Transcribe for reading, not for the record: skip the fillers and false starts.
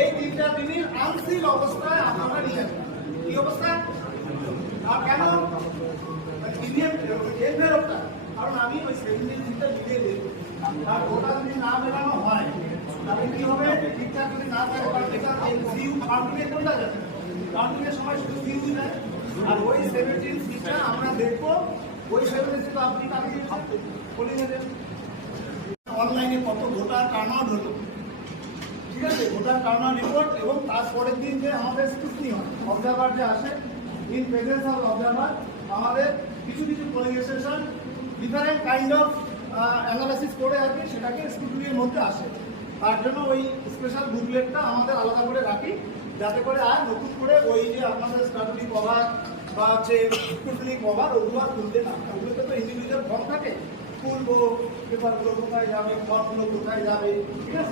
এই তিনটা দিনের আংশিক অবস্থায় আপনারা নিয়ে আসবেন। কি অবস্থা? আর কেন এনভেলপটা? কারণ আমি ওই 17 দিনটা মিলিয়ে দেবো। আর ওটা যদি না মেলানো হয় তাহলে কি হবে? ঠিকঠাক যদি না থাকে কারণ এটা সিইউ কাউন্টিংয়ে কোনটা যাবে? কাউন্টিংয়ের সময় শুধু সিইউ যায়। আর ওই 17 সিটটা আমরা দেখবো। ওই 17 সিট আপনি তাকে বলে নেবেন অনলাইনে কত ভোটার টার্ন আউট হলো, ঠিক আছে? ভোটার টার্ন আউট রিপোর্ট এবং তারপরের দিন যে আমাদের স্ক্রুটিনি হয়, অবজারভার যে আসে, ইন প্রেজেন্স অফ অবজারভার আমাদের কিছু কিছু polling station different kind of analysis করে আর কি সেটাকে স্ক্রুটিনির মধ্যে আসে। তার জন্য ওই স্পেশাল বুকলেটটা আমাদের আলাদা করে রাখি, যাতে করে আর নতুন করে ওই যে আপনাদের স্ট্যাটিক কভার বা হচ্ছে স্ক্রুটিনি কভার ওগুলো আর খুলতে না। ওগুলোতে তো ইন্ডিভিজুয়াল ফর্ম থাকে, খুলবো, পেপারগুলো কোথায় যাবে, ফর্মগুলো কোথায় যাবে, ঠিক আছে?